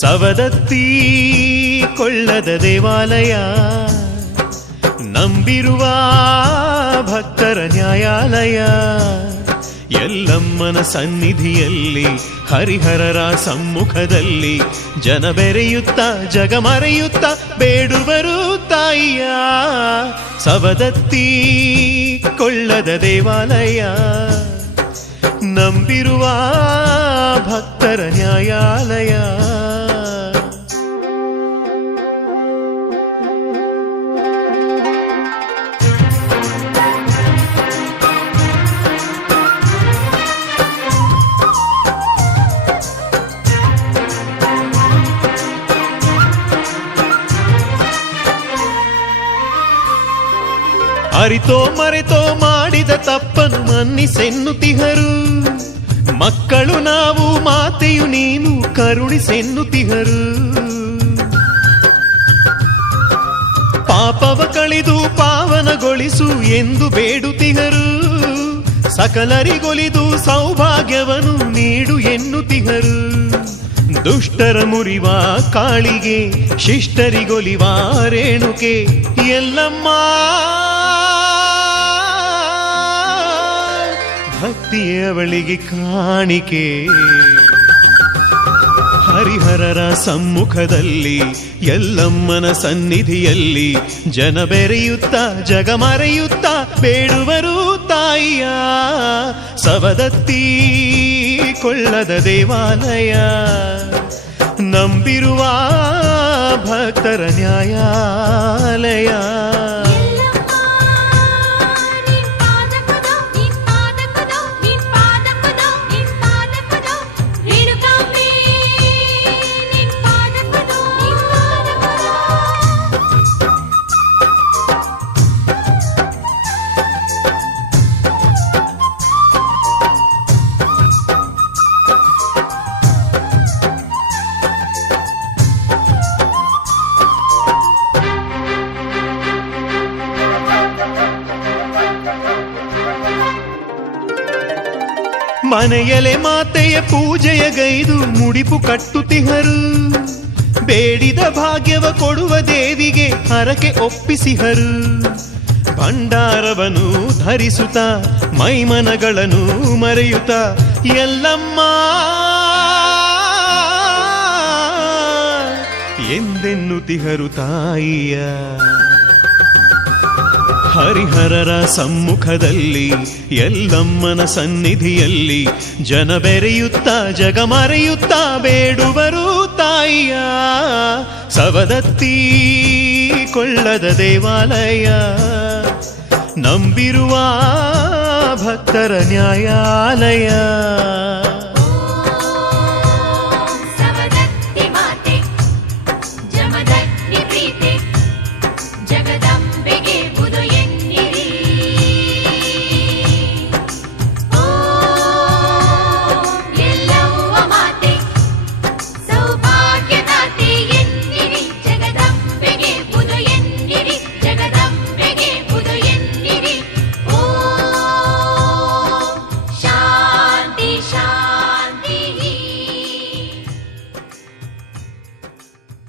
ಸವದತ್ತಿ ಕೊಳ್ಳದ ದೇವಾಲಯ, ನಂಬಿರುವ ಭಕ್ತರ ನ್ಯಾಯಾಲಯ. ಎಲ್ಲಮ್ಮನ ಸನ್ನಿಧಿಯಲ್ಲಿ ಹರಿಹರರ ಸಮ್ಮುಖದಲ್ಲಿ ಜನ ಬೆರೆಯುತ್ತ ಜಗ ಮರೆಯುತ್ತ ಬೇಡುವರು ತಾಯಿಯ. ಸವದತ್ತಿ ಕೊಳ್ಳದ ದೇವಾಲಯ, ನಂಬಿರುವ ಭಕ್ತರ ನ್ಯಾಯಾಲಯ. ಅರಿತೋ ಮರೆತೋ ಮಾಡಿದ ತಪ್ಪನ್ನು ಮನ್ನಿಸೆನ್ನುತಿಹರು. ಮಕ್ಕಳು ನಾವು ಮಾತೆಯು ನೀನು ಕರುಣಿಸೆನ್ನುತಿಹರು. ಪಾಪವ ಕಳೆದು ಪಾವನಗೊಳಿಸು ಎಂದು ಬೇಡುತಿಹರು. ಸಕಲರಿಗೊಲಿದು ಸೌಭಾಗ್ಯವನ್ನು ನೀಡು ಎನ್ನುತಿಹರು. ದುಷ್ಟರ ಮುರಿವ ಕಾಳಿಗೆ, ಶಿಷ್ಟರಿಗೊಲಿವ ರೇಣುಕೆ ಎಲ್ಲಮ್ಮ. ಭಕ್ತಿಯವಳಿಗೆ ಕಾಣಿಕೆ. ಹರಿಹರರ ಸಮ್ಮುಖದಲ್ಲಿ ಎಲ್ಲಮ್ಮನ ಸನ್ನಿಧಿಯಲ್ಲಿ ಜನ ಬೆರೆಯುತ್ತ ಜಗ ಮರೆಯುತ್ತ ಬೇಡುವರು ತಾಯಿಯ. ಸವದತ್ತಿ ಕೊಳ್ಳದ ದೇವಾಲಯ, ನಂಬಿರುವ ಭಕ್ತರ ನ್ಯಾಯಾಲಯ. ಮನೆಯಲೆ ಮಾತೆಯ ಪೂಜೆಯ ಗೈದು ಮುಡಿಪು ಕಟ್ಟುತಿಹರು. ಬೇಡಿದ ಭಾಗ್ಯವ ಕೊಡುವ ದೇವಿಗೆ ಹರಕೆ ಒಪ್ಪಿಸಿಹರು. ಭಂಡಾರವನ್ನು ಧರಿಸುತ್ತ ಮೈಮನಗಳನ್ನು ಮರೆಯುತ್ತ ಎಲ್ಲಮ್ಮ ಎಂದೆನ್ನುತಿಹರು ತಾಯಿಯ. ಹರಿಹರರ ಸಮ್ಮುಖದಲ್ಲಿ ಎಲ್ಲಮ್ಮನ ಸನ್ನಿಧಿಯಲ್ಲಿ ಜನ ಬೆರೆಯುತ್ತ ಜಗ ಮರೆಯುತ್ತ ಬೇಡುವರು ತಾಯಿಯ. ಸವದತ್ತಿ ಕೊಳ್ಳದ ದೇವಾಲಯ, ನಂಬಿರುವ ಭಕ್ತರ ನ್ಯಾಯಾಲಯ.